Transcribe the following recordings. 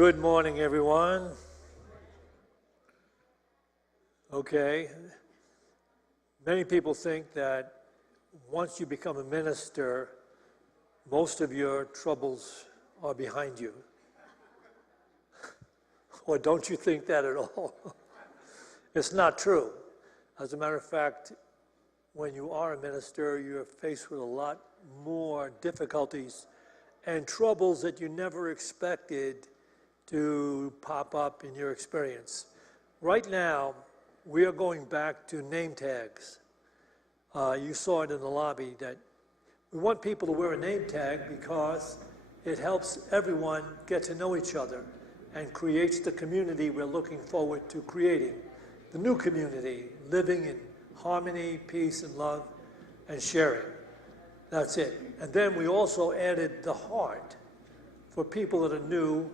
Good morning, everyone. Okay, many people think that once you become a minister, most of your troubles are behind you. Or don't you think that at all? It's not true. As a matter of fact, when you are a minister, you're faced with a lot more difficulties and troubles that you never expected to pop up in your experience. Right now, we are going back to name tags. You saw it in the lobby that we want people to wear a name tag because it helps everyone get to know each other and creates the community we're looking forward to creating. The new community, living in harmony, peace, and love, and sharing. That's it. And then we also added the heart. For people that are new,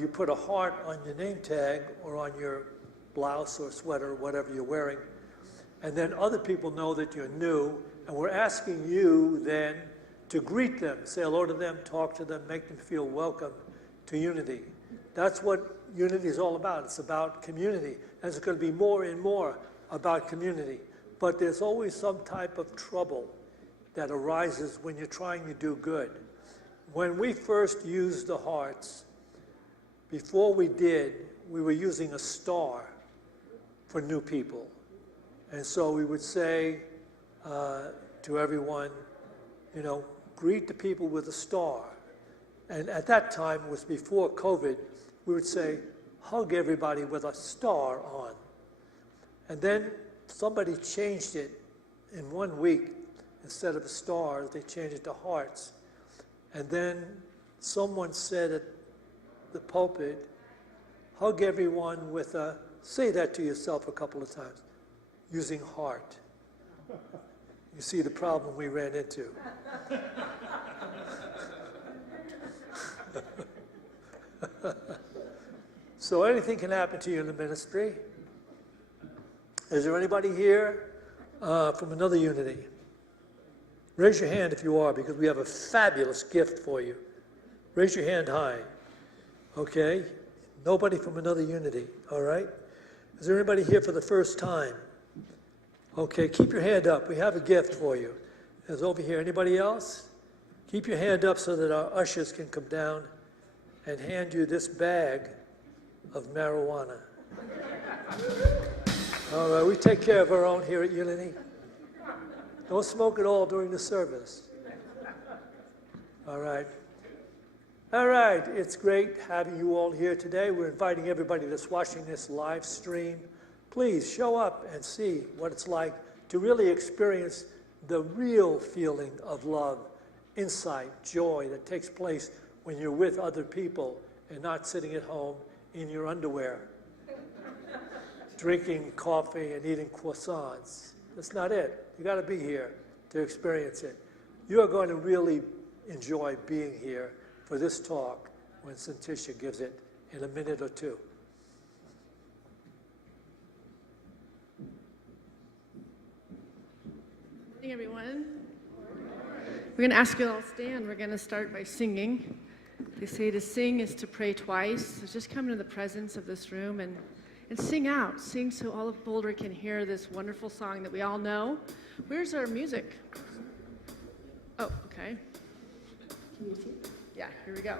you put a heart on your name tag or on your blouse or sweater, whatever you're wearing. And then other people know that you're new, and we're asking you then to greet them, say hello to them, talk to them, make them feel welcome to Unity. That's what Unity is all about. It's about community. And it's going to be more and more about community. But there's always some type of trouble that arises when you're trying to do good. When we first used the hearts, before we did, we were using a star for new people. And so we would say to everyone, you know, greet the people with a star. And at that time, it was before COVID, we would say, hug everybody with a star on. And then somebody changed it in 1 week. Instead of stars, they changed it to hearts. And then someone said at the pulpit, hug everyone with a, say that to yourself a couple of times, using heart. You see the problem we ran into. So anything can happen to you in the ministry. Is there anybody here from another Unity? Raise your hand if you are, because we have a fabulous gift for you. Raise your hand high. Okay. Nobody from another Unity, all right? Is there anybody here for the first time? Okay, keep your hand up. We have a gift for you. There's over here. Anybody else? Keep your hand up so that our ushers can come down and hand you this bag of marijuana. All right, we take care of our own here at Unity. Don't smoke at all during the service. All right. All right, it's great having you all here today. We're inviting everybody that's watching this live stream. Please show up and see what it's like to really experience the real feeling of love, insight, joy that takes place when you're with other people and not sitting at home in your underwear, drinking coffee and eating croissants. That's not it. You got to be here to experience it. You are going to really enjoy being here for this talk when Syntysche gives it in a minute or two. Good morning, everyone. We're going to ask you all to stand. We're going to start by singing. They say to sing is to pray twice. So just come into the presence of this room and sing out. Sing so all of Boulder can hear this wonderful song that we all know. Where's our music? Oh, okay. Can you see? Yeah, here we go.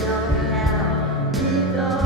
Don't help me, though.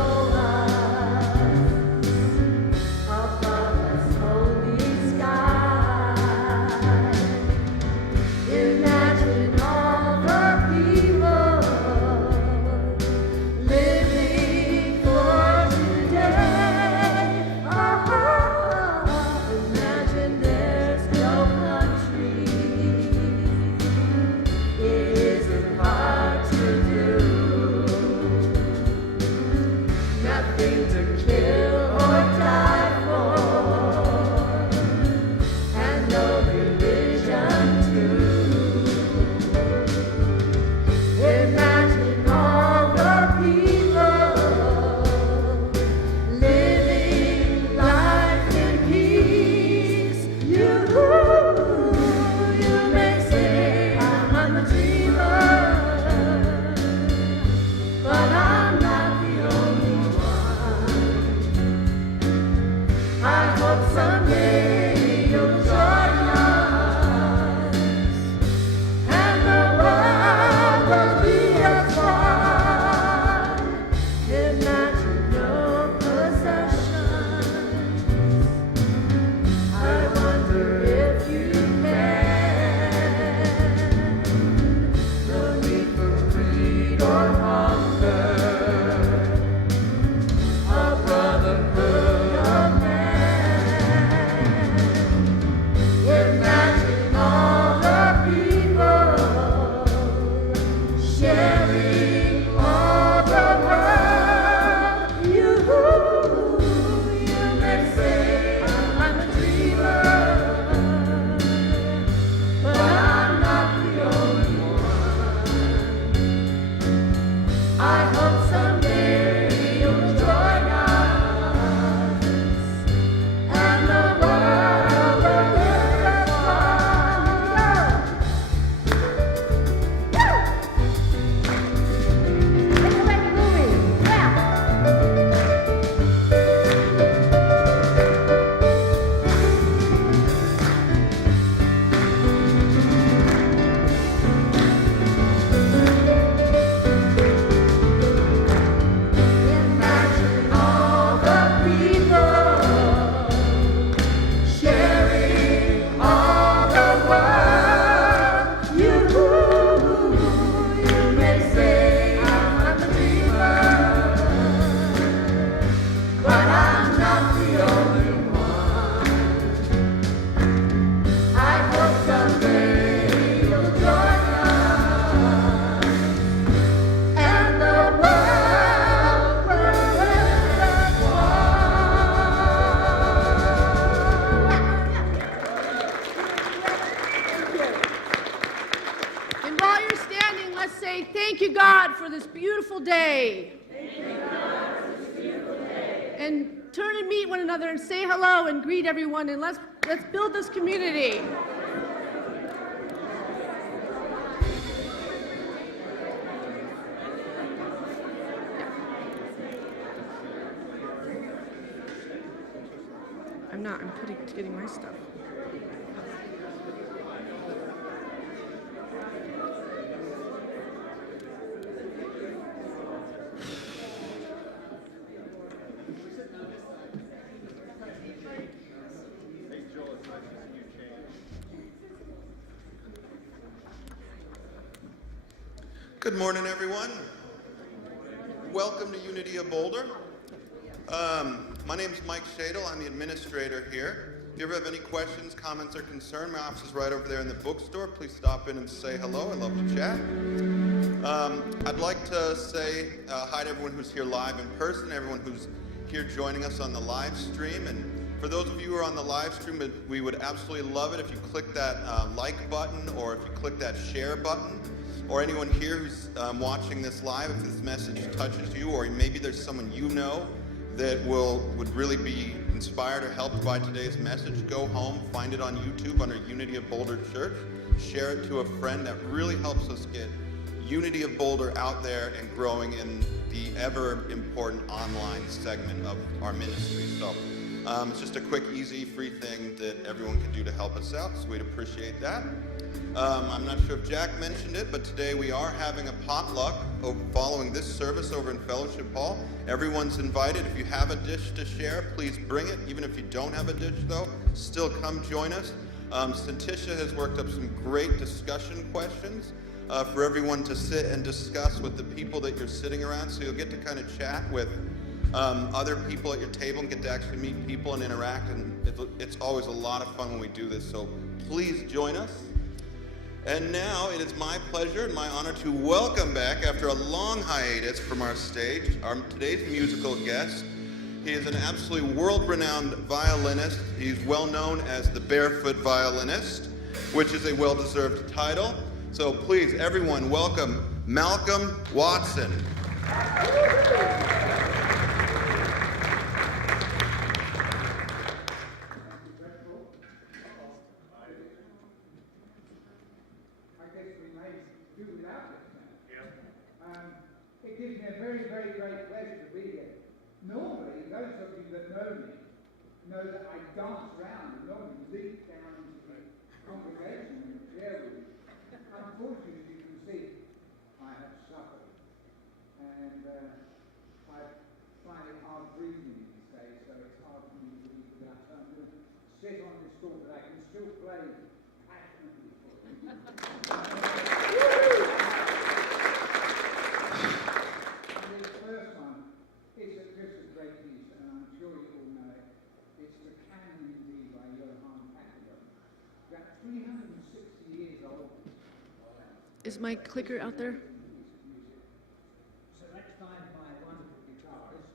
day. And turn and meet one another and say hello and greet everyone, and let's build this community. I'm getting my stuff. Good morning, everyone. Welcome to Unity of Boulder. My name is Mike Shadle. I'm the administrator here. If you ever have any questions, comments, or concerns, my office is right over there in the bookstore. Please stop in and say hello. I'd love to chat. I'd like to say hi to everyone who's here live in person, everyone who's here joining us on the live stream. And for those of you who are on the live stream, we would absolutely love it if you click that like button, or if you click that share button. Or anyone here who's watching this live, if this message touches you, or maybe there's someone you know that would really be inspired or helped by today's message, go home, find it on YouTube under Unity of Boulder Church, share it to a friend. That really helps us get Unity of Boulder out there and growing in the ever important online segment of our ministry. So it's just a quick, easy, free thing that everyone can do to help us out, so we'd appreciate that. I'm not sure if Jack mentioned it, but today we are having a potluck following this service over in Fellowship Hall. Everyone's invited. If you have a dish to share, please bring it. Even if you don't have a dish, though, still come join us. Syntysche has worked up some great discussion questions for everyone to sit and discuss with the people that you're sitting around, so you'll get to kind of chat with other people at your table and get to actually meet people and interact, and it's always a lot of fun when we do this, so please join us. And now it is my pleasure and my honor to welcome back, after a long hiatus from our stage, today's musical guest. He is an absolutely world-renowned violinist. He's well known as the Barefoot Violinist, which is a well-deserved title. So please, everyone, welcome Malcolm Watson. It gives me a very, very great pleasure to be here. Normally, those of you that know me know that I dance around and normally leap down into the congregation and share with you. Unfortunately, as you can see, I have suffered. And I find it hard breathing these days, so it's hard for me to breathe without. So I'm going to sit on this stool, but I can still play passionately for you. Is my clicker out there? So let's find my wonderful guitarist.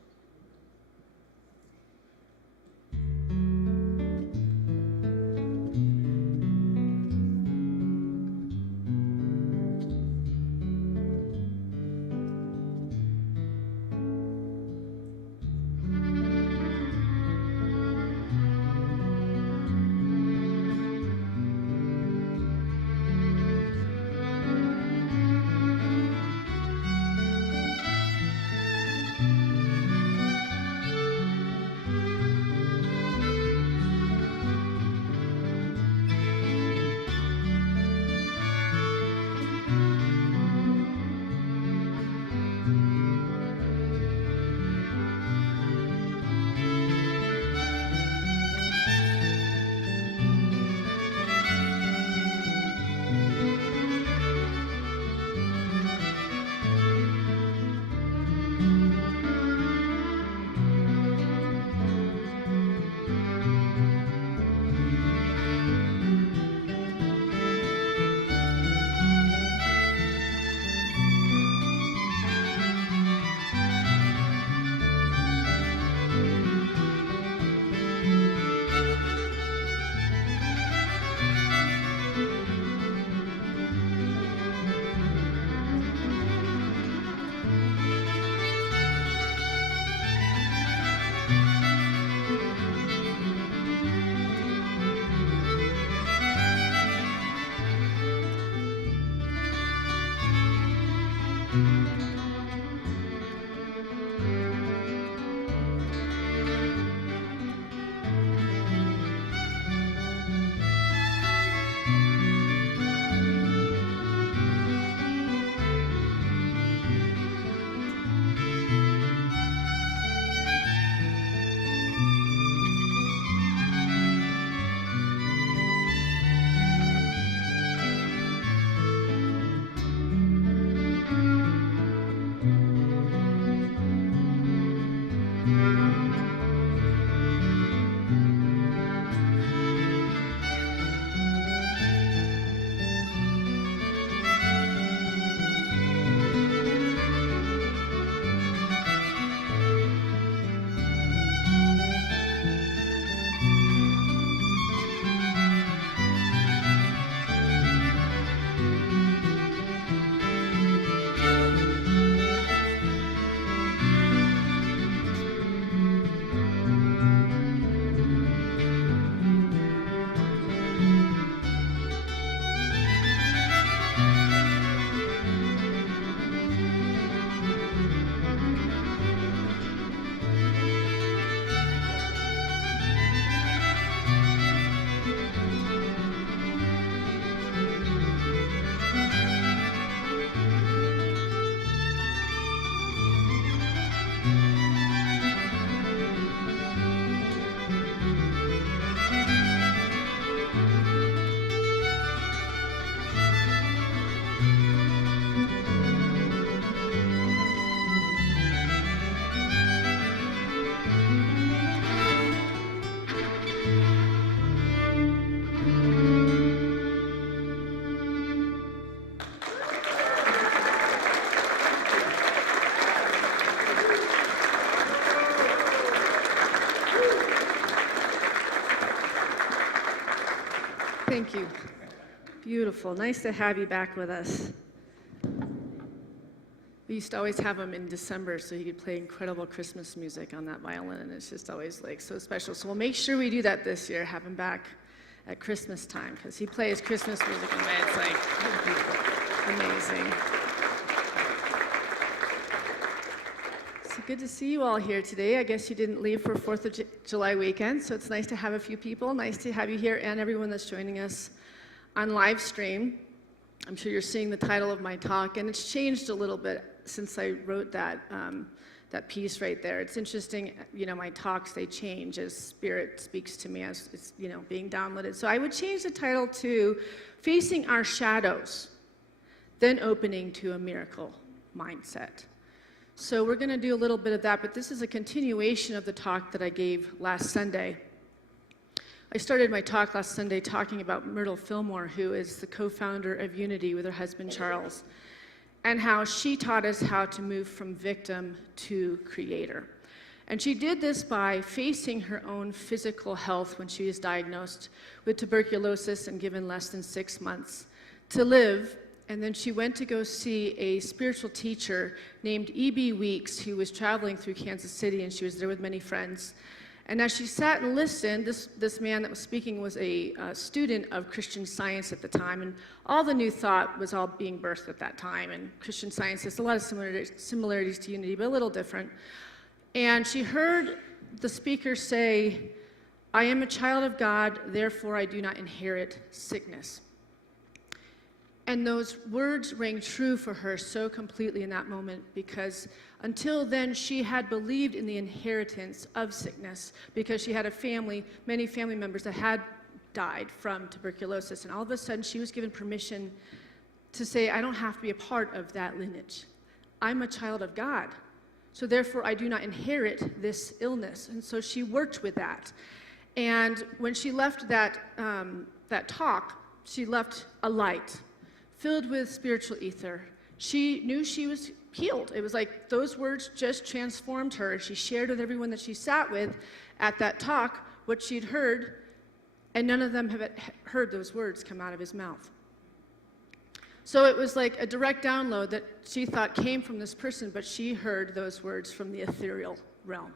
Thank you. Beautiful. Nice to have you back with us. We used to always have him in December so he could play incredible Christmas music on that violin, and it's just always like so special. So we'll make sure we do that this year, have him back at Christmas time, because he plays Christmas music in a way it's like amazing. So good to see you all here today. I guess you didn't leave for 4th of July weekend, so it's nice to have a few people. Nice to have you here and everyone that's joining us on live stream. I'm sure you're seeing the title of my talk, and it's changed a little bit since I wrote that piece right there. It's interesting, my talks, they change as Spirit speaks to me as it's, being downloaded. So I would change the title to Facing Our Shadows, then Opening to a Miracle Mindset. So we're going to do a little bit of that, but this is a continuation of the talk that I gave last Sunday. I started my talk last Sunday talking about Myrtle Fillmore, who is the co-founder of Unity with her husband Charles, and how she taught us how to move from victim to creator. And she did this by facing her own physical health when she was diagnosed with tuberculosis and given less than 6 months to live. And then she went to go see a spiritual teacher named E.B. Weeks, who was traveling through Kansas City, and she was there with many friends. And as she sat and listened, this man that was speaking was a student of Christian Science at the time, and all the new thought was all being birthed at that time. And Christian Science has a lot of similarities to Unity, but a little different. And she heard the speaker say, "I am a child of God, therefore I do not inherit sickness." And those words rang true for her so completely in that moment, because until then she had believed in the inheritance of sickness, because she had many family members that had died from tuberculosis. And all of a sudden she was given permission to say, I don't have to be a part of that lineage. I'm a child of God, so therefore I do not inherit this illness. And so she worked with that. And when she left that talk, she left a light filled with spiritual ether. She knew she was healed. It was like those words just transformed her. She shared with everyone that she sat with at that talk what she'd heard, and none of them had heard those words come out of his mouth. So it was like a direct download that she thought came from this person, but she heard those words from the ethereal realm.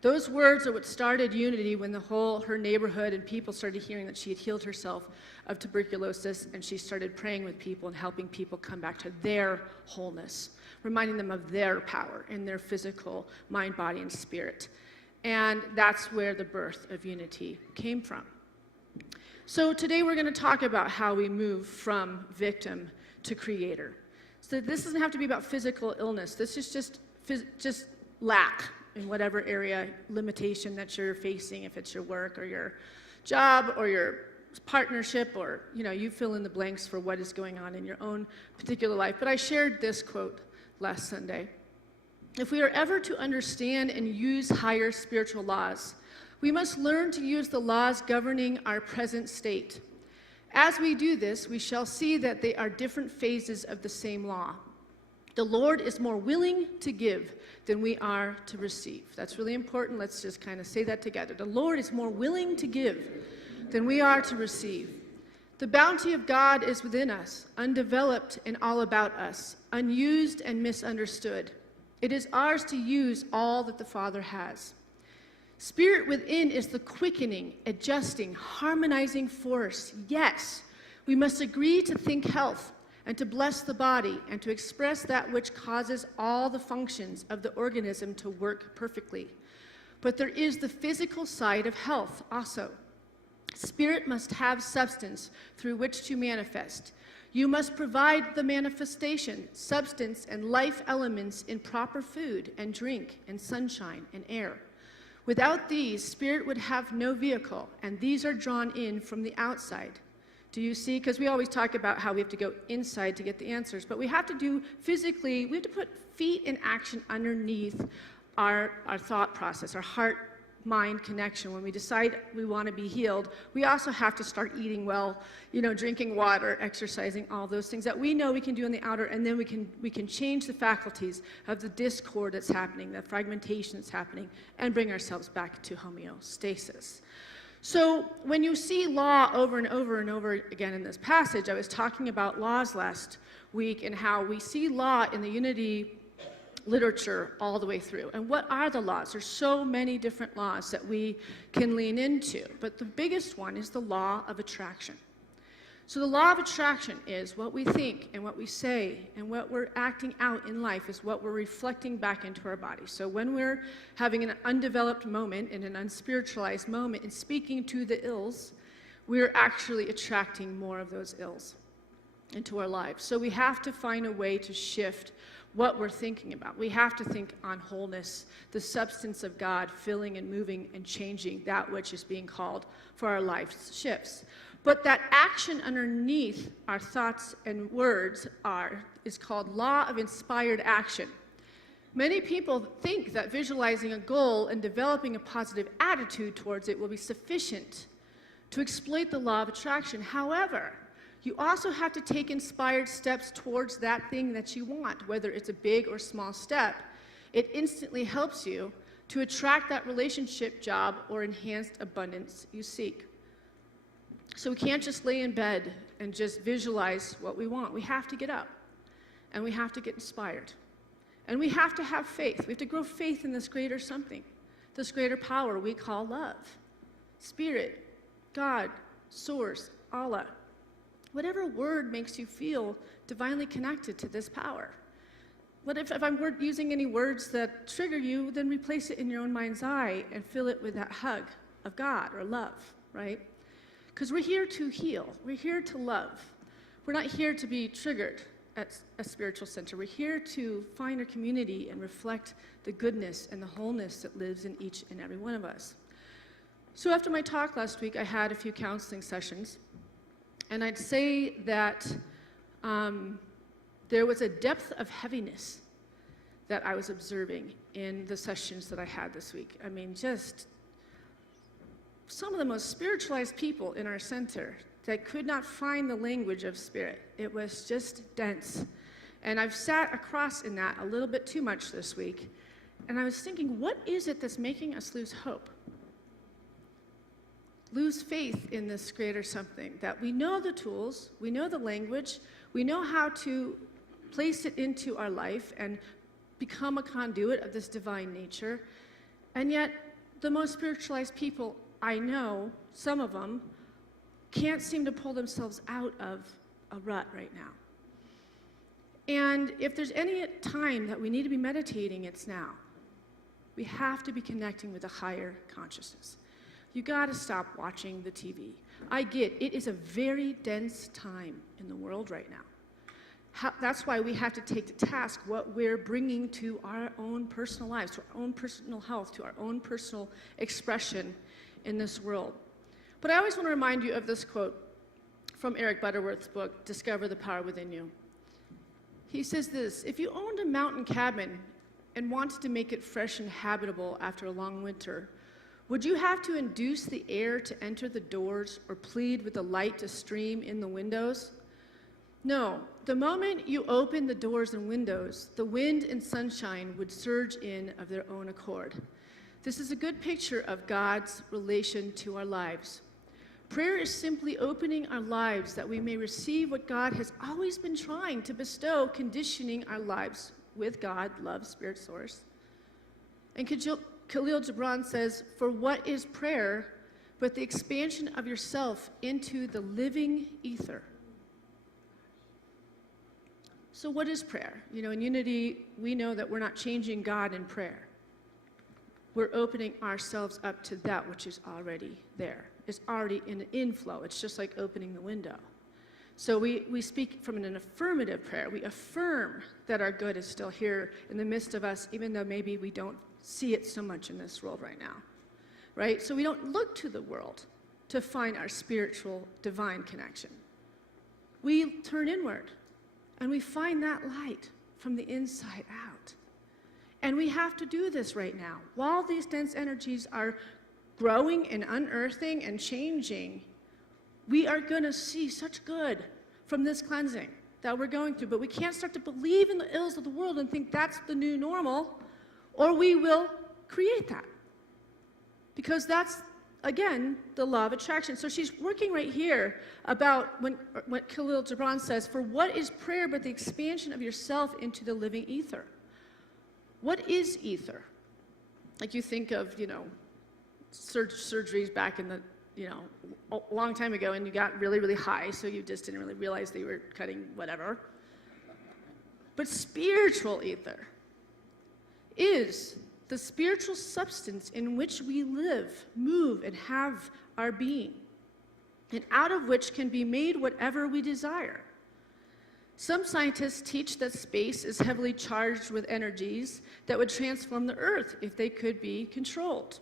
Those words are what started Unity when her neighborhood and people started hearing that she had healed herself of tuberculosis, and she started praying with people and helping people come back to their wholeness, reminding them of their power in their physical mind, body, and spirit. And that's where the birth of Unity came from. So today we're going to talk about how we move from victim to creator. So this doesn't have to be about physical illness. This is just lack in whatever area, limitation that you're facing, if it's your work or your job or your partnership, or you fill in the blanks for what is going on in your own particular life. But I shared this quote last Sunday. If we are ever to understand and use higher spiritual laws, we must learn to use the laws governing our present state. As we do this, we shall see that they are different phases of the same law. The Lord is more willing to give than we are to receive. That's really important. Let's just kind of say that together. The Lord is more willing to give than we are to receive. The bounty of God is within us, undeveloped and all about us, unused and misunderstood. It is ours to use all that the Father has. Spirit within is the quickening, adjusting, harmonizing force. Yes, we must agree to think health and to bless the body and to express that which causes all the functions of the organism to work perfectly. But there is the physical side of health also. Spirit must have substance through which to manifest. You must provide the manifestation, substance, and life elements in proper food and drink and sunshine and air. Without these, spirit would have no vehicle, and these are drawn in from the outside. Do you see? Because we always talk about how we have to go inside to get the answers, but we have to do physically, we have to put feet in action underneath our thought process, our heart-mind connection. When we decide we want to be healed, we also have to start eating well, drinking water, exercising, all those things that we know we can do on the outer, and then we can change the faculties of the discord that's happening, the fragmentation that's happening, and bring ourselves back to homeostasis. So when you see law over and over and over again in this passage, I was talking about laws last week and how we see law in the Unity literature all the way through. And what are the laws? There's so many different laws that we can lean into, but the biggest one is the law of attraction. So the law of attraction is what we think and what we say and what we're acting out in life is what we're reflecting back into our body. So when we're having an undeveloped moment and an unspiritualized moment and speaking to the ills, we're actually attracting more of those ills into our lives. So we have to find a way to shift what we're thinking about. We have to think on wholeness, the substance of God filling and moving and changing that which is being called for our life's shifts. But that action underneath our thoughts and words is called law of inspired action. Many people think that visualizing a goal and developing a positive attitude towards it will be sufficient to exploit the law of attraction. However, you also have to take inspired steps towards that thing that you want, whether it's a big or small step. It instantly helps you to attract that relationship, job, or enhanced abundance you seek. So we can't just lay in bed and just visualize what we want. We have to get up, and we have to get inspired. And we have to have faith. We have to grow faith in this greater something, this greater power we call love, spirit, God, source, Allah. Whatever word makes you feel divinely connected to this power. What if I'm using any words that trigger you, then replace it in your own mind's eye and fill it with that hug of God or love, right? Because we're here to heal. We're here to love. We're not here to be triggered at a spiritual center. We're here to find our community and reflect the goodness and the wholeness that lives in each and every one of us. So after my talk last week, I had a few counseling sessions. And I'd say that there was a depth of heaviness that I was observing in the sessions that I had this week. I mean, just some of the most spiritualized people in our center that could not find the language of spirit. It was just dense. And I've sat across in that a little bit too much this week. And I was thinking, what is it that's making us lose hope? Lose faith in this greater something, that we know the tools, we know the language, we know how to place it into our life and become a conduit of this divine nature. And yet, the most spiritualized people I know, some of them, can't seem to pull themselves out of a rut right now. And if there's any time that we need to be meditating, it's now. We have to be connecting with a higher consciousness. You got to stop watching the TV. I get it is a very dense time in the world right now. That's why we have to take to task what we're bringing to our own personal lives, to our own personal health, to our own personal expression in this world. But I always want to remind you of this quote from Eric Butterworth's book, Discover the Power Within You. He says this: if you owned a mountain cabin and wanted to make it fresh and habitable after a long winter, would you have to induce the air to enter the doors or plead with the light to stream in the windows? No. The moment you open the doors and windows, the wind and sunshine would surge in of their own accord. This is a good picture of God's relation to our lives. Prayer is simply opening our lives that we may receive what God has always been trying to bestow, conditioning our lives with God, love, spirit, source. And Khalil Gibran says, for what is prayer but the expansion of yourself into the living ether? So what is prayer? You know, in Unity, we know that we're not changing God in prayer. We're opening ourselves up to that which is already there. It's already in an inflow. It's just like opening the window. So we speak from an affirmative prayer. We affirm that our good is still here in the midst of us, even though maybe we don't see it so much in this world right now, right? So we don't look to the world to find our spiritual divine connection. We turn inward and we find that light from the inside out. And we have to do this right now. While these dense energies are growing and unearthing and changing, we are going to see such good from this cleansing that we're going through. But we can't start to believe in the ills of the world and think that's the new normal, or we will create that. Because that's again, the law of attraction. So she's working right here about what Khalil Gibran says, for what is prayer but the expansion of yourself into the living ether? What is ether? Like you think of, surgeries back in the, a long time ago, and you got really, really high, so you just didn't really realize they were cutting whatever. But spiritual ether is the spiritual substance in which we live, move, and have our being, and out of which can be made whatever we desire. Some scientists teach that space is heavily charged with energies that would transform the earth if they could be controlled.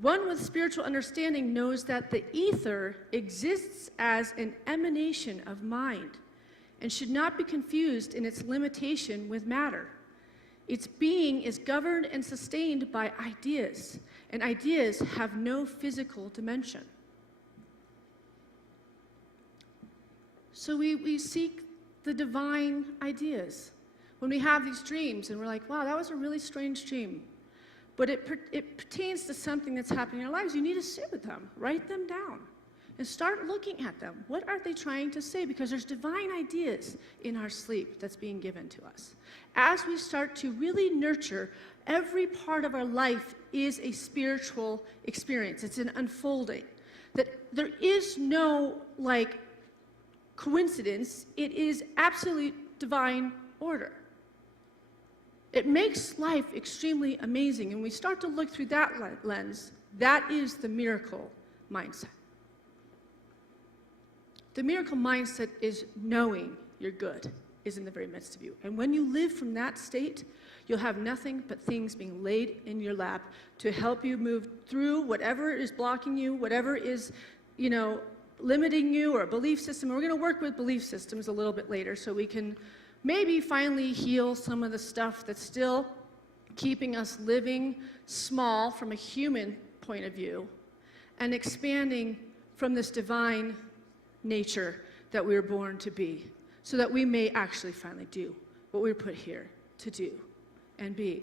One with spiritual understanding knows that the ether exists as an emanation of mind and should not be confused in its limitation with matter. Its being is governed and sustained by ideas, and ideas have no physical dimension. So we seek the divine ideas. When we have these dreams and we're like, wow, that was a really strange dream, but it pertains to something that's happening in our lives, you need to sit with them, write them down, and start looking at them. What are they trying to say? Because there's divine ideas in our sleep that's being given to us. As we start to really nurture, every part of our life is a spiritual experience. It's an unfolding. That there is no, coincidence. It is absolute divine order. It makes life extremely amazing. And we start to look through that lens. That is the miracle mindset. The miracle mindset is knowing you're good, is in the very midst of you. And when you live from that state, you'll have nothing but things being laid in your lap to help you move through whatever is blocking you, whatever is, limiting you, or a belief system. We're going to work with belief systems a little bit later so we can maybe finally heal some of the stuff that's still keeping us living small from a human point of view and expanding from this divine nature that we were born to be, so that we may actually finally do what we were put here to do and be.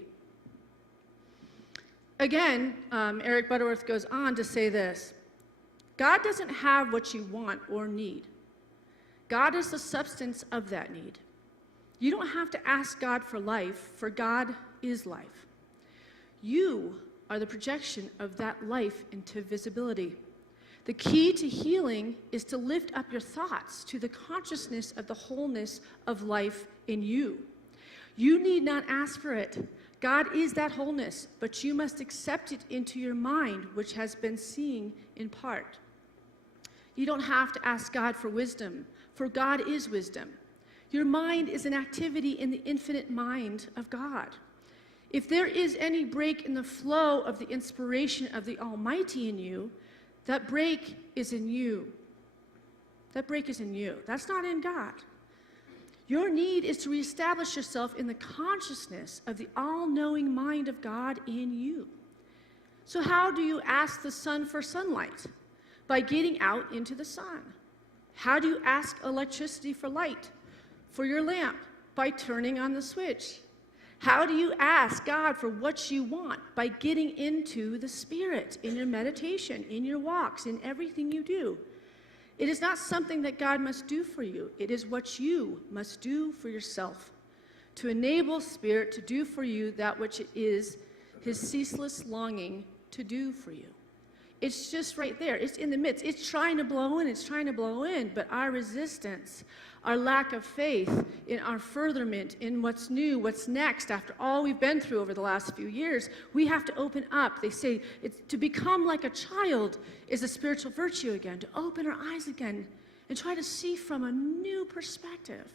Again, Eric Butterworth goes on to say this: God doesn't have what you want or need. God is the substance of that need. You don't have to ask God for life, for God is life. You are the projection of that life into visibility. The key to healing is to lift up your thoughts to the consciousness of the wholeness of life in you. You need not ask for it. God is that wholeness, but you must accept it into your mind, which has been seeing in part. You don't have to ask God for wisdom, for God is wisdom. Your mind is an activity in the infinite mind of God. If there is any break in the flow of the inspiration of the Almighty in you, that break is in you. That break is in you. That's not in God. Your need is to reestablish yourself in the consciousness of the all-knowing mind of God in you. So how do you ask the sun for sunlight? By getting out into the sun. How do you ask electricity for light? For your lamp? By turning on the switch. How do you ask God for what you want? By getting into the Spirit, in your meditation, in your walks, in everything you do. It is not something that God must do for you. It is what you must do for yourself. To enable Spirit to do for you that which it is His ceaseless longing to do for you. It's just right there. It's in the midst. It's trying to blow in. It's trying to blow in. But our resistance, our lack of faith in our furtherment, in what's new, what's next, after all we've been through over the last few years, we have to open up. They say to become like a child is a spiritual virtue again, to open our eyes again and try to see from a new perspective.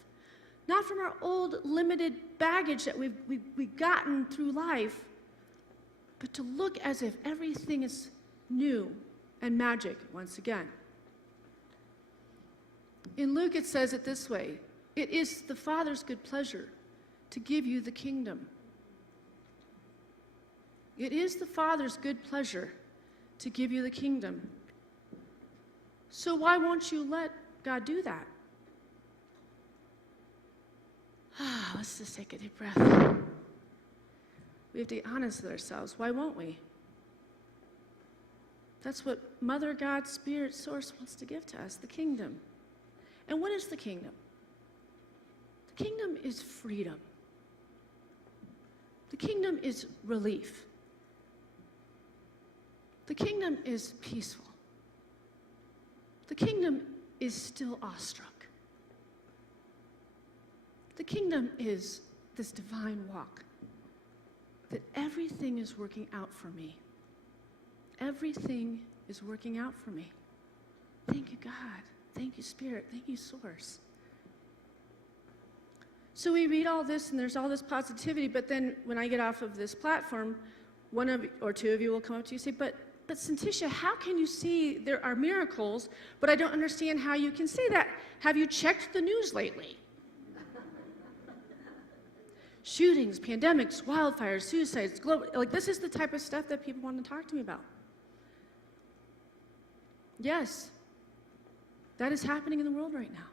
Not from our old limited baggage that we've gotten through life, but to look as if everything is new and magic once again. In Luke it says it this way: it is the Father's good pleasure to give you the kingdom. It is the Father's good pleasure to give you the kingdom. So why won't you let God do that? Let's just take a deep breath. We have to be honest with ourselves. Why won't we? That's what Mother God, Spirit, Source wants to give to us, the kingdom. And what is the kingdom? The kingdom is freedom. The kingdom is relief. The kingdom is peaceful. The kingdom is still awestruck. The kingdom is this divine walk that everything is working out for me. Everything is working out for me. Thank you, God. Thank you, Spirit. Thank you, Source. So we read all this, and there's all this positivity, but then when I get off of this platform, one of or two of you will come up to you and say, but Syntysche, how can you see there are miracles, but I don't understand how you can say that? Have you checked the news lately? Shootings, pandemics, wildfires, suicides, global, like this is the type of stuff that people want to talk to me about. Yes, that is happening in the world right now.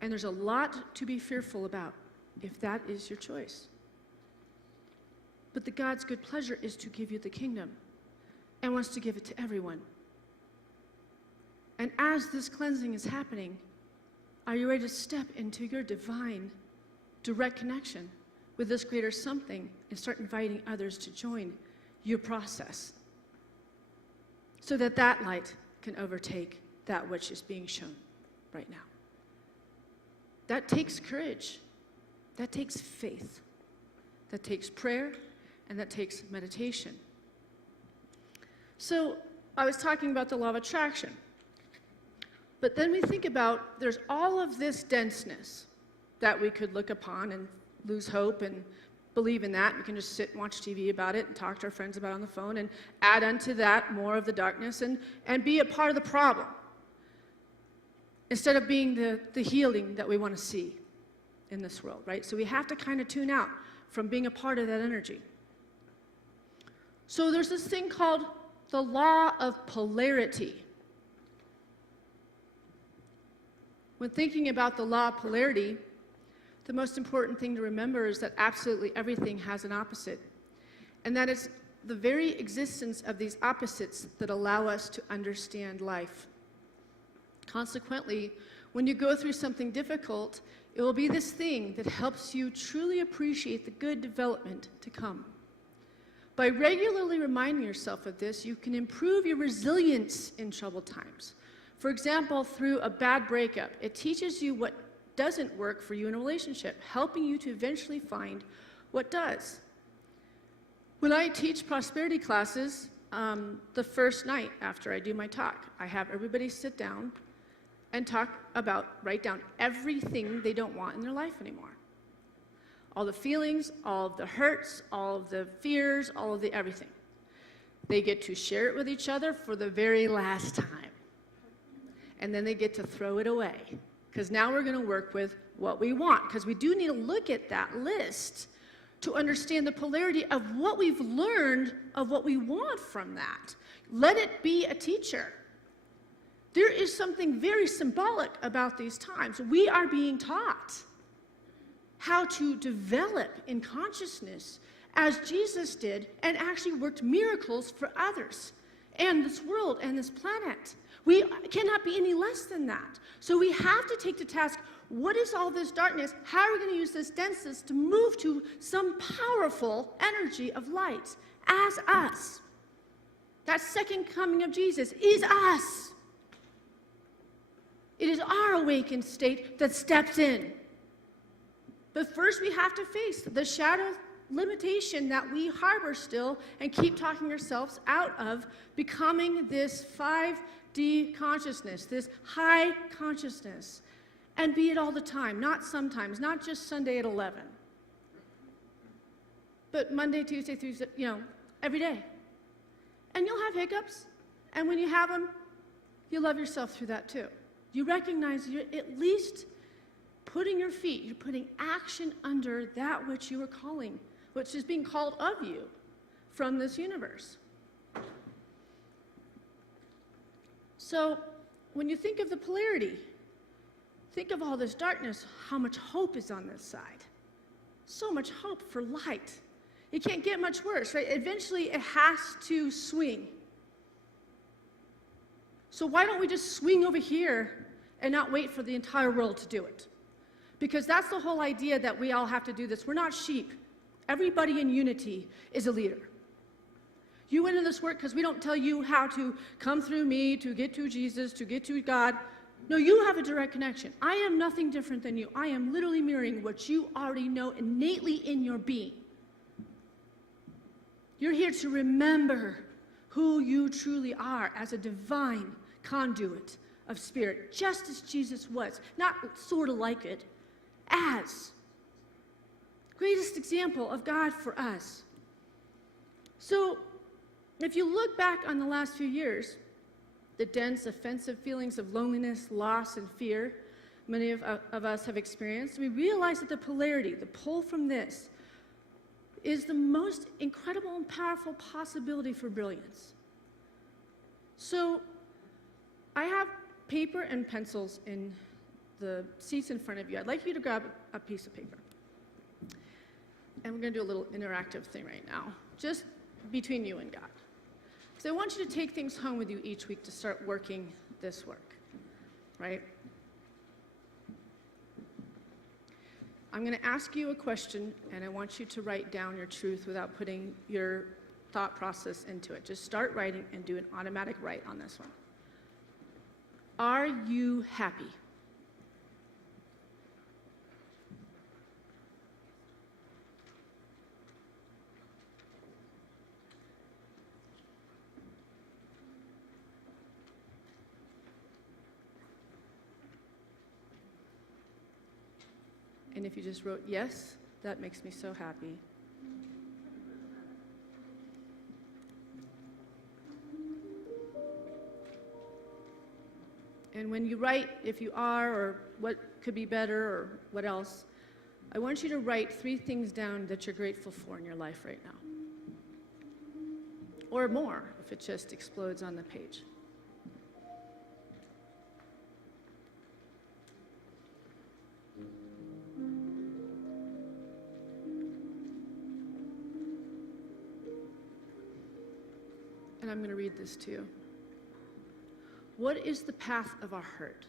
And there's a lot to be fearful about if that is your choice. But the God's good pleasure is to give you the kingdom and wants to give it to everyone. And as this cleansing is happening, are you ready to step into your divine, direct connection with this greater something and start inviting others to join your process so that that light can overtake that which is being shown right now? That takes courage. That takes faith. That takes prayer, and that takes meditation. So I was talking about the law of attraction. But then we think about there's all of this denseness that we could look upon and lose hope and believe in that. We can just sit and watch TV about it and talk to our friends about it on the phone and add unto that more of the darkness and be a part of the problem instead of being the healing that we want to see in this world, right? So we have to kind of tune out from being a part of that energy. So there's this thing called the law of polarity. When thinking about the law of polarity, the most important thing to remember is that absolutely everything has an opposite. And that it's the very existence of these opposites that allow us to understand life. Consequently, when you go through something difficult, it will be this thing that helps you truly appreciate the good development to come. By regularly reminding yourself of this, you can improve your resilience in troubled times. For example, through a bad breakup, it teaches you what doesn't work for you in a relationship, helping you to eventually find what does. When I teach prosperity classes, the first night after I do my talk, I have everybody sit down and write down everything they don't want in their life anymore. All the feelings, all of the hurts, all of the fears, all of the everything. They get to share it with each other for the very last time. And then they get to throw it away. Because now we're going to work with what we want. Because we do need to look at that list to understand the polarity of what we've learned of what we want from that. Let it be a teacher. There is something very symbolic about these times. We are being taught how to develop in consciousness as Jesus did and actually worked miracles for others and this world and this planet. We cannot be any less than that. So we have to take to task, what is all this darkness? How are we going to use this denseness to move to some powerful energy of light as us? That second coming of Jesus is us. It is our awakened state that steps in. But first we have to face the shadow limitation that we harbor still and keep talking ourselves out of becoming this 5D consciousness, this high consciousness. And be it all the time, not sometimes, not just Sunday at 11. But Monday, Tuesday, Thursday, every day. And you'll have hiccups. And when you have them, you love yourself through that too. You recognize you're at least putting your feet, you're putting action under that which you are calling, which is being called of you from this universe. So when you think of the polarity, think of all this darkness, how much hope is on this side. So much hope for light. It can't get much worse, right? Eventually it has to swing So why don't we just swing over here and not wait for the entire world to do it? Because that's the whole idea, that we all have to do this. We're not sheep. Everybody in Unity is a leader. You went into this work because we don't tell you how to come through me to get to Jesus, to get to God. No, you have a direct connection. I am nothing different than you. I am literally mirroring what you already know innately in your being. You're here to remember who you truly are as a divine conduit of spirit, just as Jesus was. Not sort of like it, as. Greatest example of God for us. So, if you look back on the last few years, the dense, offensive feelings of loneliness, loss, and fear many of us have experienced, we realize that the polarity, the pull from this, is the most incredible and powerful possibility for brilliance. So, I have paper and pencils in the seats in front of you. I'd like you to grab a piece of paper. And we're going to do a little interactive thing right now, just between you and God. So I want you to take things home with you each week to start working this work, right? I'm going to ask you a question, and I want you to write down your truth without putting your thought process into it. Just start writing and do an automatic write on this one. Are you happy? And if you just wrote yes, that makes me so happy. And when you write if you are, or what could be better, or what else, I want you to write 3 things down that you're grateful for in your life right now. Or more, if it just explodes on the page. And I'm going to read this to you. What is the path of our hurt?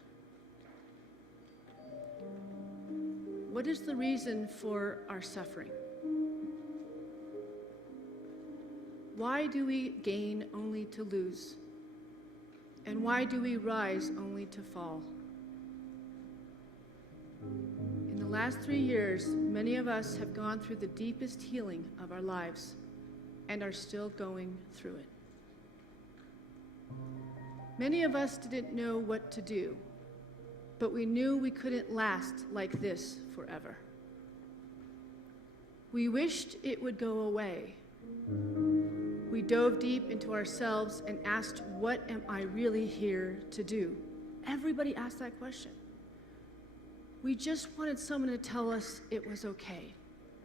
What is the reason for our suffering? Why do we gain only to lose? And why do we rise only to fall? In the last 3 years, many of us have gone through the deepest healing of our lives and are still going through it. Many of us didn't know what to do, but we knew we couldn't last like this forever. We wished it would go away. We dove deep into ourselves and asked, what am I really here to do? Everybody asked that question. We just wanted someone to tell us it was okay.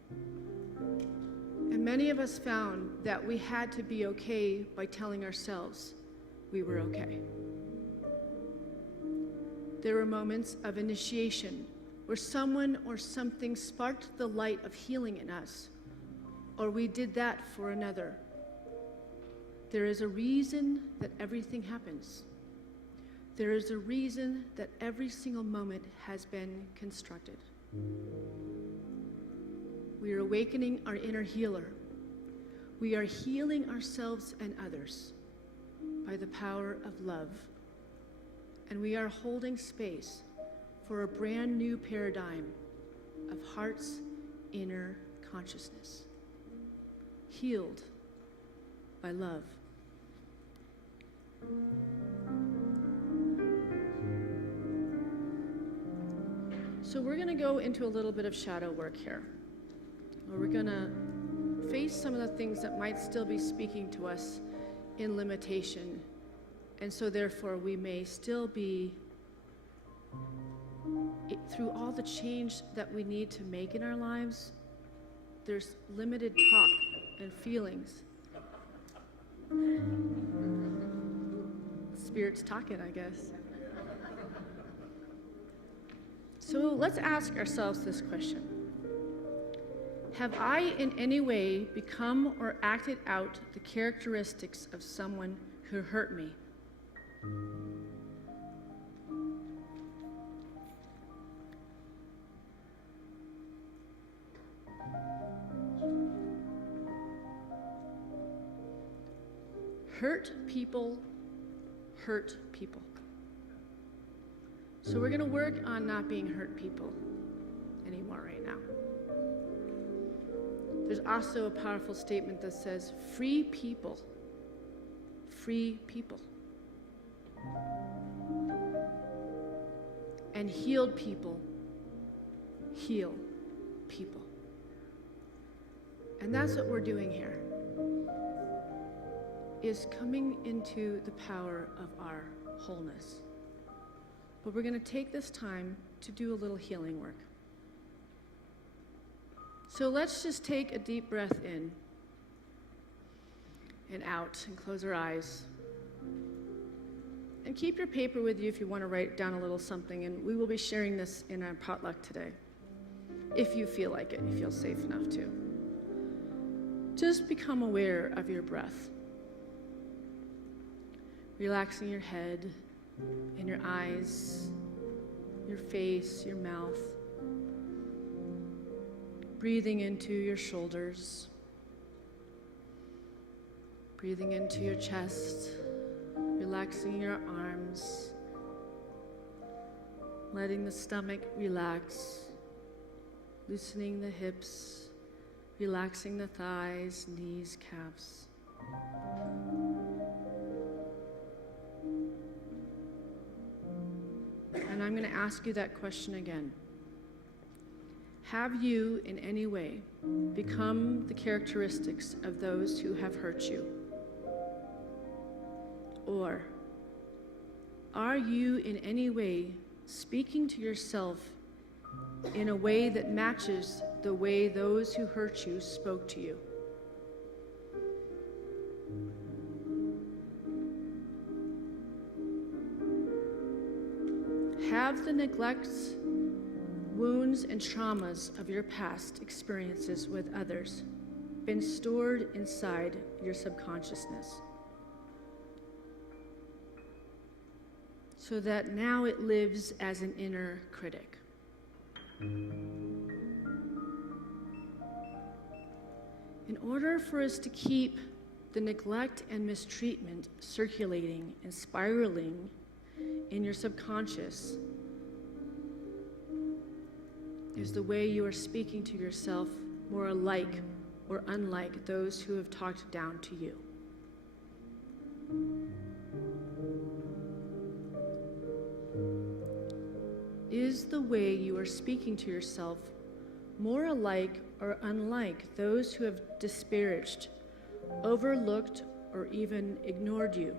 And many of us found that we had to be okay by telling ourselves we were okay. There were moments of initiation where someone or something sparked the light of healing in us, or we did that for another. There is a reason that everything happens. There is a reason that every single moment has been constructed. We are awakening our inner healer. We are healing ourselves and others by the power of love. And we are holding space for a brand new paradigm of heart's inner consciousness, healed by love. So we're going to go into a little bit of shadow work here, where we're going to face some of the things that might still be speaking to us in limitation, and so therefore we may still be, through all the change that we need to make in our lives, there's limited talk and feelings. Spirit's talking, I guess. So let's ask ourselves this question. Have I in any way become or acted out the characteristics of someone who hurt me? Hurt people hurt people. So we're going to work on not being hurt people anymore right now. There's also a powerful statement that says, free people. Free people. And healed people heal people. And that's what we're doing here, is coming into the power of our wholeness. But we're going to take this time to do a little healing work. So let's just take a deep breath in and out and close our eyes. And keep your paper with you if you want to write down a little something, and we will be sharing this in our potluck today, if you feel like it, you feel safe enough to. Just become aware of your breath. Relaxing your head and your eyes, your face, your mouth. Breathing into your shoulders. Breathing into your chest. Relaxing your arms. Letting the stomach relax. Loosening the hips. Relaxing the thighs, knees, calves. And I'm going to ask you that question again. Have you in any way become the characteristics of those who have hurt you? Or are you in any way speaking to yourself in a way that matches the way those who hurt you spoke to you? Have the neglects, wounds, and traumas of your past experiences with others been stored inside your subconsciousness, so that now it lives as an inner critic? In order for us to keep the neglect and mistreatment circulating and spiraling in your subconscious, is the way you are speaking to yourself more alike or unlike those who have talked down to you? Is the way you are speaking to yourself more alike or unlike those who have disparaged, overlooked, or even ignored you,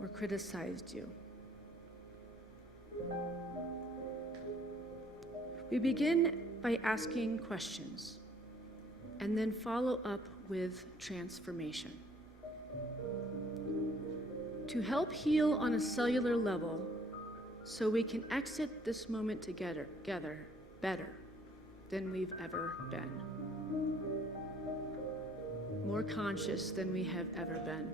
or criticized you? We begin by asking questions and then follow up with transformation. To help heal on a cellular level, so we can exit this moment together better than we've ever been. More conscious than we have ever been.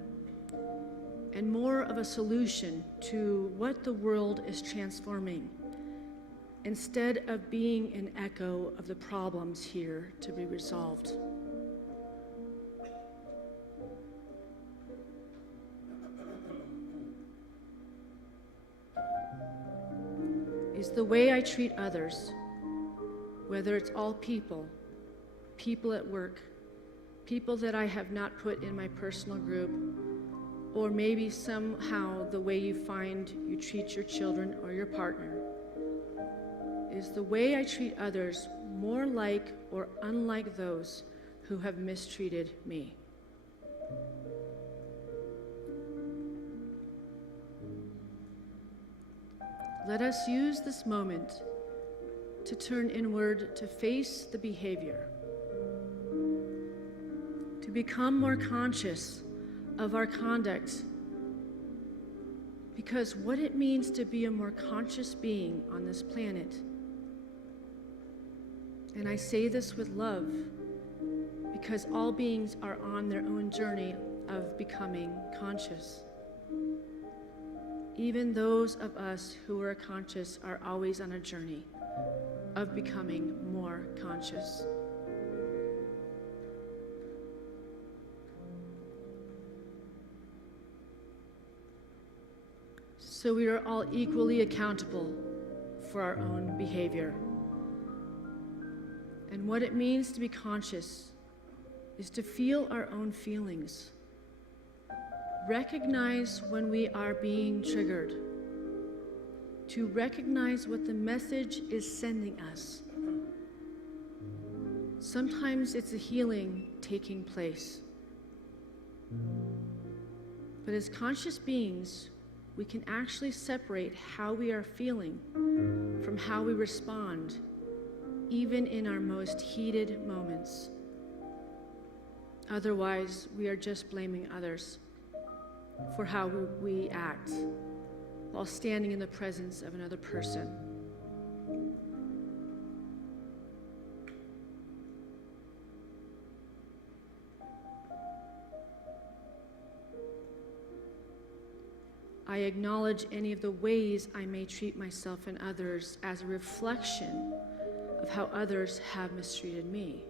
And more of a solution to what the world is transforming, instead of being an echo of the problems here to be resolved. Is the way I treat others, whether it's all people, people at work, people that I have not put in my personal group, or maybe somehow the way you find you treat your children or your partner, is the way I treat others more like or unlike those who have mistreated me? Let us use this moment to turn inward to face the behavior, to become more conscious of our conduct, because what it means to be a more conscious being on this planet, and I say this with love, because all beings are on their own journey of becoming conscious. Even those of us who are conscious are always on a journey of becoming more conscious. so we are all equally accountable for our own behavior. And what it means to be conscious is to feel our own feelings, recognize when we are being triggered, to recognize what the message is sending us. Sometimes it's a healing taking place. But as conscious beings, we can actually separate how we are feeling from how we respond, even in our most heated moments. Otherwise, we are just blaming others for how we act while standing in the presence of another person. I acknowledge any of the ways I may treat myself and others as a reflection of how others have mistreated me.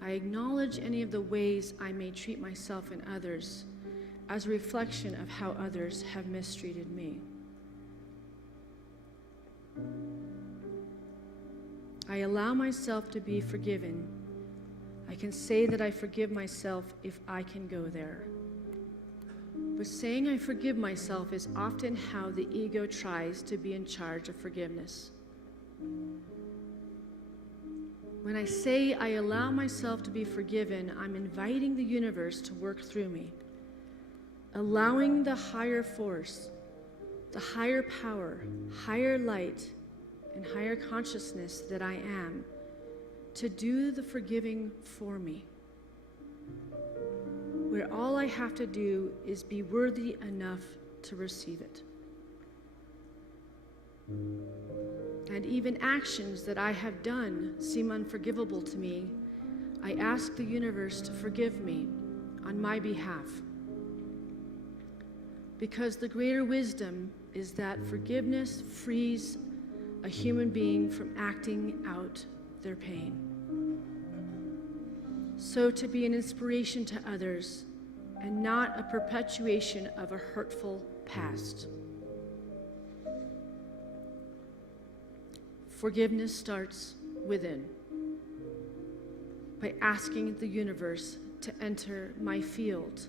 I acknowledge any of the ways I may treat myself and others as a reflection of how others have mistreated me. I allow myself to be forgiven. I can say that I forgive myself if I can go there. But saying I forgive myself is often how the ego tries to be in charge of forgiveness. When I say I allow myself to be forgiven, I'm inviting the universe to work through me, allowing the higher force, the higher power, higher light, and higher consciousness that I am to do the forgiving for me, where all I have to do is be worthy enough to receive it. And even actions that I have done seem unforgivable to me, I ask the universe to forgive me on my behalf. Because the greater wisdom is that forgiveness frees a human being from acting out their pain. So to be an inspiration to others and not a perpetuation of a hurtful past. Forgiveness starts within, by asking the universe to enter my field,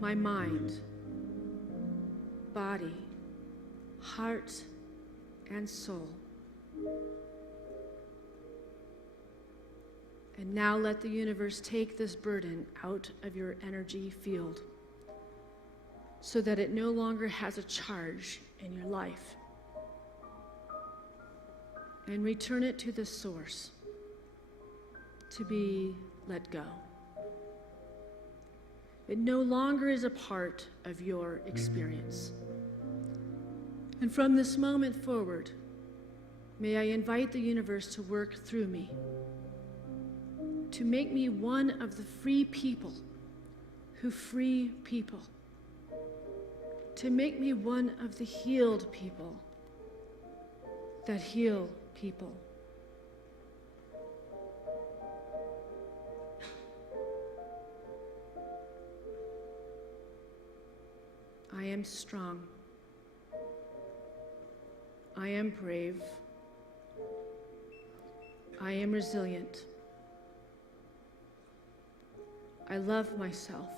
my mind, body, heart, and soul. And now let the universe take this burden out of your energy field so that it no longer has a charge in your life. And return it to the source to be let go. It no longer is a part of your experience. And from this moment forward, may I invite the universe to work through me, to make me one of the free people who free people, to make me one of the healed people that heal people. I am strong. I am brave. I am resilient. I love myself.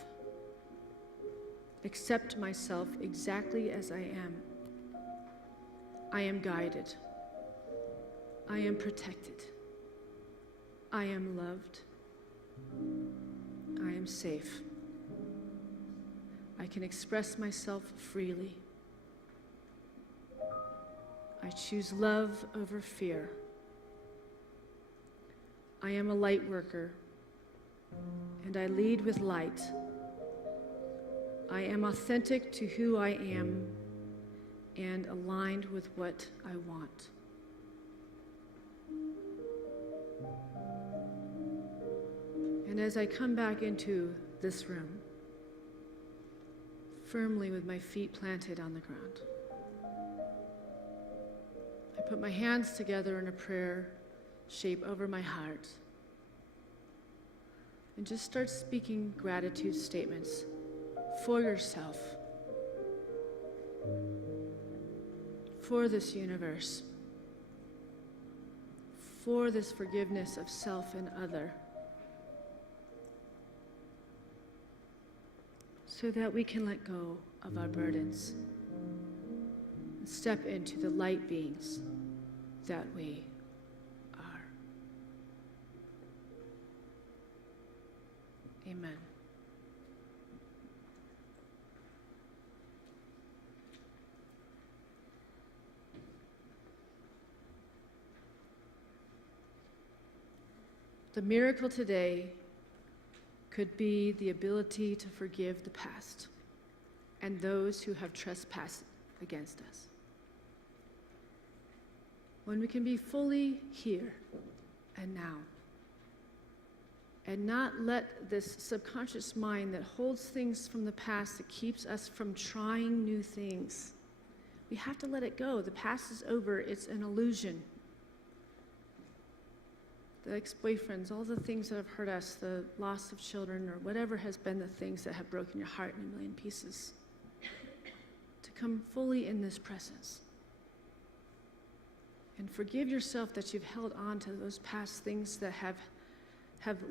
Accept myself exactly as I am. I am guided. I am protected. I am loved. I am safe. I can express myself freely. I choose love over fear. I am a light worker, and I lead with light. I am authentic to who I am and aligned with what I want. And as I come back into this room, firmly with my feet planted on the ground, I put my hands together in a prayer shape over my heart. and just start speaking gratitude statements for yourself, for this universe, for this forgiveness of self and other, so that we can let go of our burdens and step into the light beings that we are. Amen. The miracle today could be the ability to forgive the past and those who have trespassed against us. When we can be fully here and now, and not let this subconscious mind that holds things from the past, that keeps us from trying new things, we have to let it go. The past is over. It's an illusion. The ex-boyfriends, all the things that have hurt us, the loss of children, or whatever has been the things that have broken your heart in a million pieces. To come fully in this presence. And forgive yourself that you've held on to those past things that have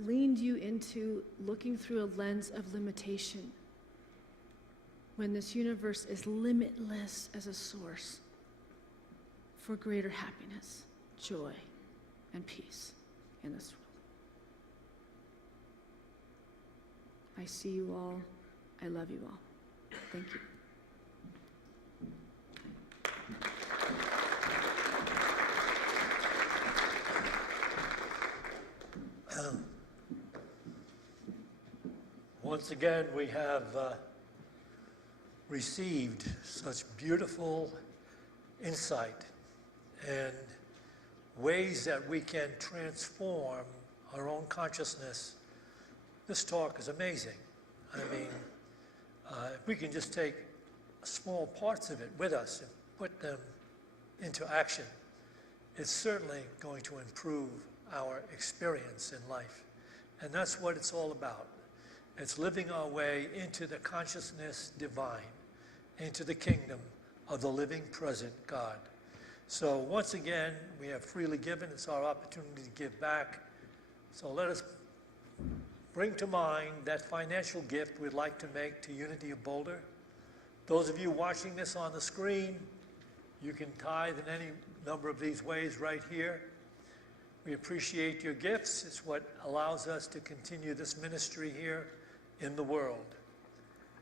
leaned you into looking through a lens of limitation, when this universe is limitless as a source for greater happiness, joy, and peace in this world. I see you all. I love you all. Thank you. Once again, we have received such beautiful insight and ways that we can transform our own consciousness. This talk is amazing. I mean, if we can just take small parts of it with us and put them into action, it's certainly going to improve our experience in life. And that's what it's all about. It's living our way into the consciousness divine, into the kingdom of the living present God. So once again, we have freely given. It's our opportunity to give back. So let us bring to mind that financial gift we'd like to make to Unity of Boulder. Those of you watching this on the screen, you can tithe in any number of these ways right here. We appreciate your gifts. It's what allows us to continue this ministry here in the world.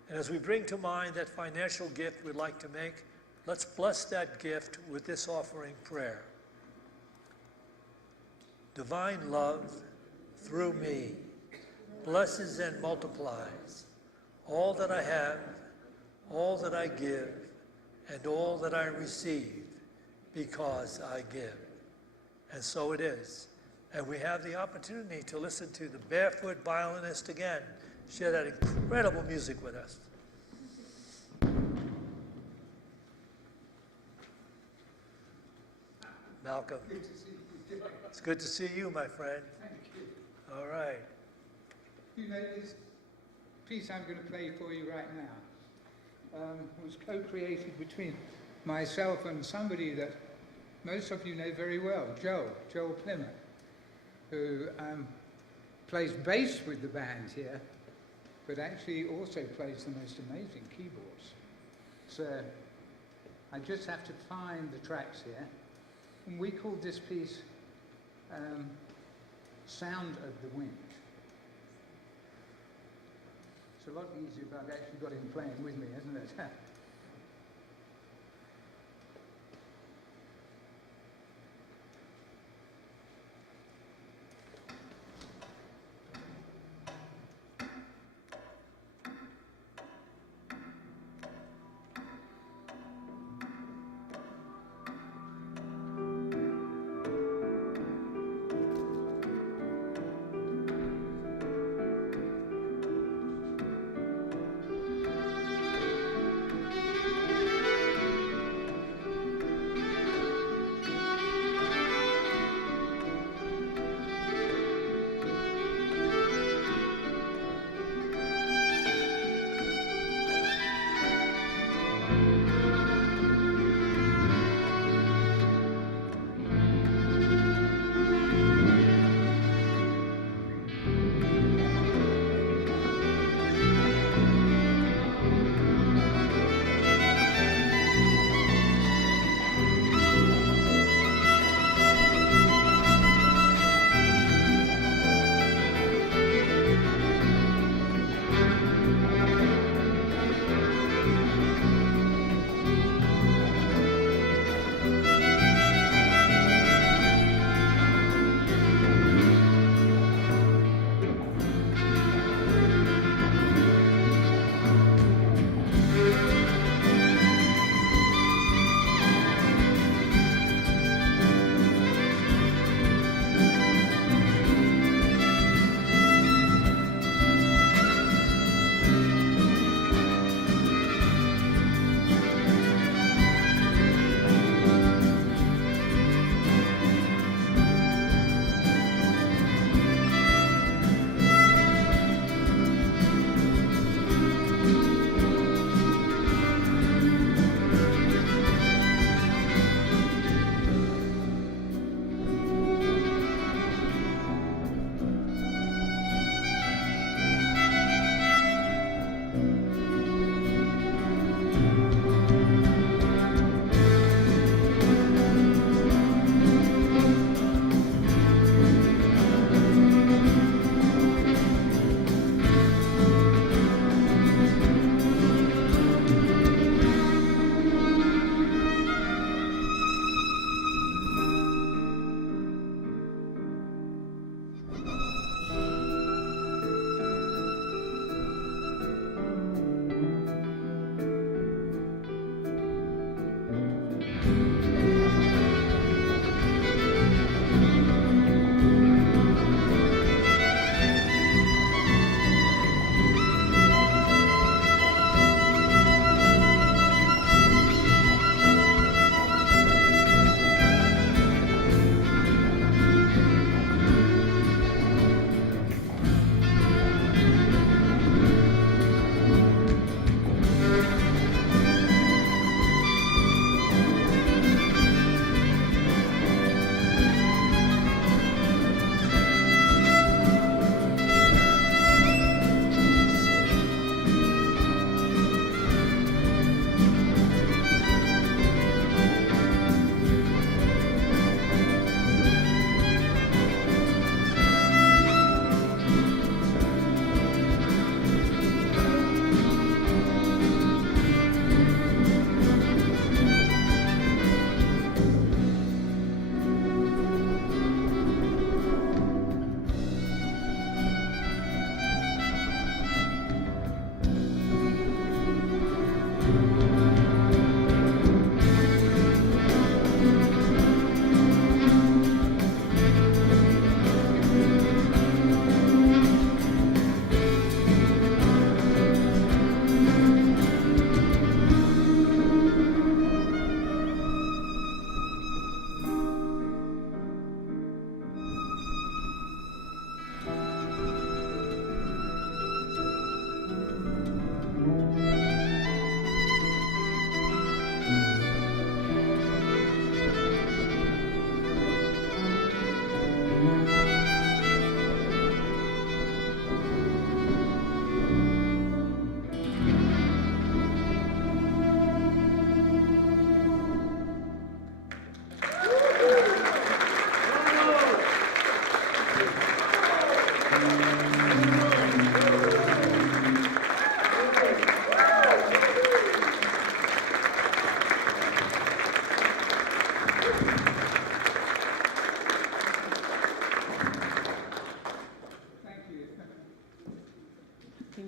And as we bring to mind that financial gift we'd like to make, let's bless that gift with this offering prayer. Divine love, through me, blesses and multiplies all that I have, all that I give, and all that I receive, because I give. And so it is. And we have the opportunity to listen to the barefoot violinist again share that incredible music with us. Malcolm. Good to see you. It's good to see you, my friend. Thank you. All right. You know, this piece I'm going to play for you right now was co-created between myself and somebody that most of you know very well, Joel Plymouth, who plays bass with the band here, but actually also plays the most amazing keyboards. So I just have to find the tracks here. And we called this piece Sound of the Wind. It's a lot easier if I've actually got him playing with me, isn't it?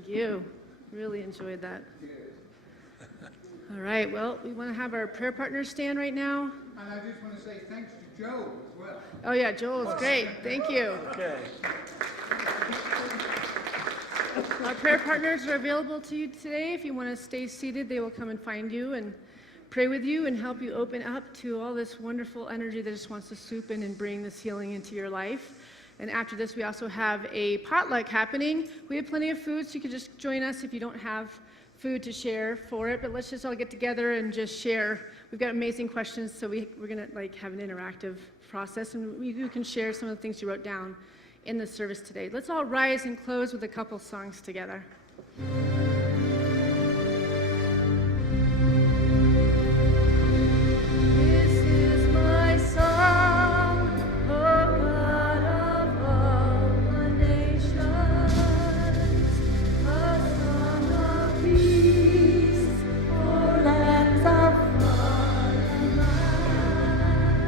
Thank you. Really enjoyed that. All right, well, we want to have our prayer partners stand right now. And I just want to say thanks to Joe as well. Oh, yeah, Joel is great. Thank you. Okay. Our prayer partners are available to you today. If you want to stay seated, they will come and find you and pray with you and help you open up to all this wonderful energy that just wants to soup in and bring this healing into your life. And after this, we also have a potluck happening. We have plenty of food, so you can just join us if you don't have food to share for it. But let's just all get together and just share. We've got amazing questions, so we're going to have an interactive process, and you can share some of the things you wrote down in the service today. Let's all rise and close with a couple songs together. This is my song, O God of all the nations, a song of peace for lands of far and wide.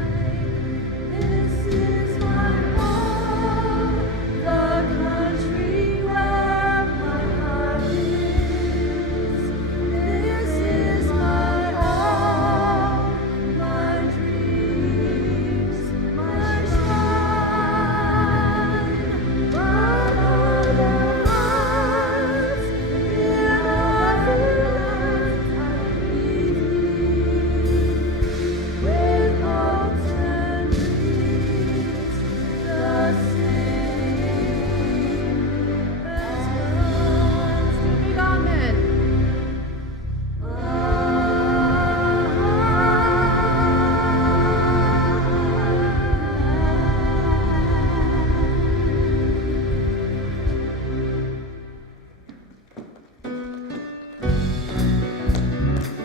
This is my home, the country where my heart is. This is my all, my dreams, my shrine. But all the hearts in other lands I meet with hopes and dreams the same as once. Big amen.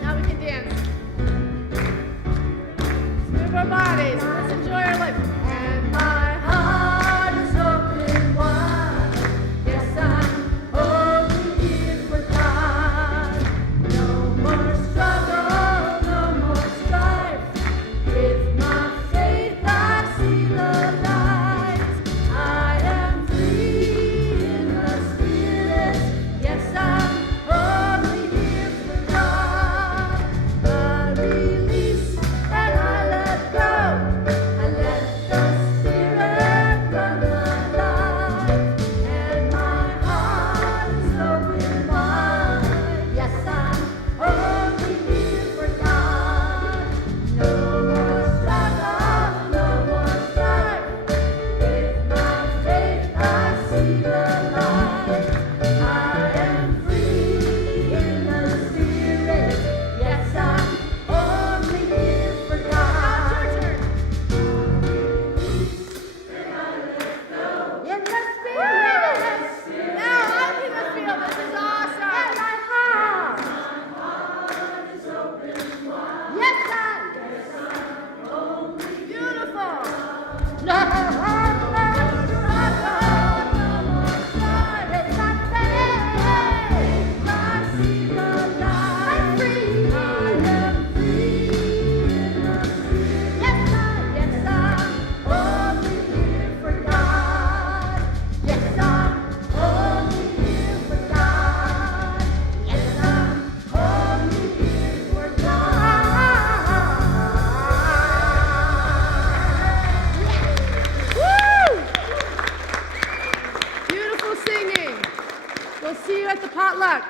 Now we can dance. Move our bodies. Let's enjoy our life. And my heart is open wide. Yes, I'm only here for God. No more struggle, no more strife. With my faith, I see the light. I am free in the Spirit. Yes, I'm only here for God. I release and I let go. I let the Spirit run my life. And my heart is open wide. Yes, I'm only here for God. No more struggle, no more strife. With my faith, I see the light. I am free in the Spirit. Yes, I'm only here for God. In the Spirit. Now I can feel this is awesome. And my heart. Is open wide. Yes, I'm. Beautiful. No more struggle, no more strife. It's my faith. I see the light. I'm free. I am free in the Spirit. Yes, I'm only here for God. Yes, I'm only here for God. Yes, I'm only here for God. Woo! Beautiful singing. We'll see you at the potluck.